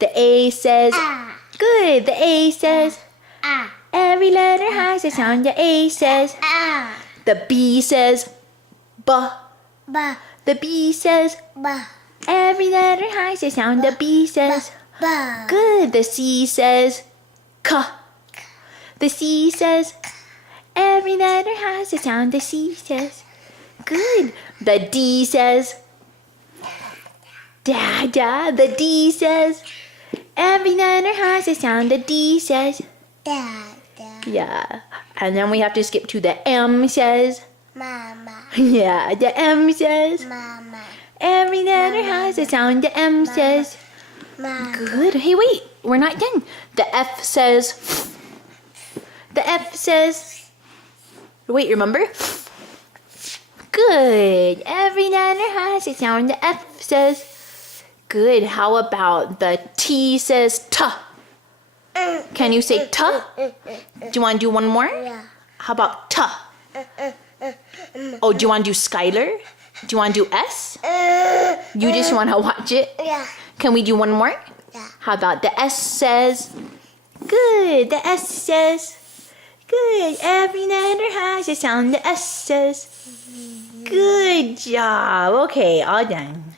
The A says, good. The A says, every letter has a sound. The A says, the B says, B. The B says, every letter has a sound. The B says, good. The C says, K. The C says, every letter has a sound. The C says, good. The D says, da da. The D says, every letter has a sound. The D says, yeah. And then we have to skip to the M says, Mama. yeah. The M says, Mama. every letter has a sound. The M says, Mama. good. Hey, wait. We're not done. The F says, the F says, wait, remember? Good. Every letter has a sound. The F says, good. How about the T says, T? Can you say T? Do you want to do one more? Yeah. How about T? Oh, do you want to do Skyler? Do you want to do S? You just want to watch it? Yeah. Can we do one more? Yeah. How about the S says, good. The S says, good. Every letter has a sound. The S says, good job. Okay, all done.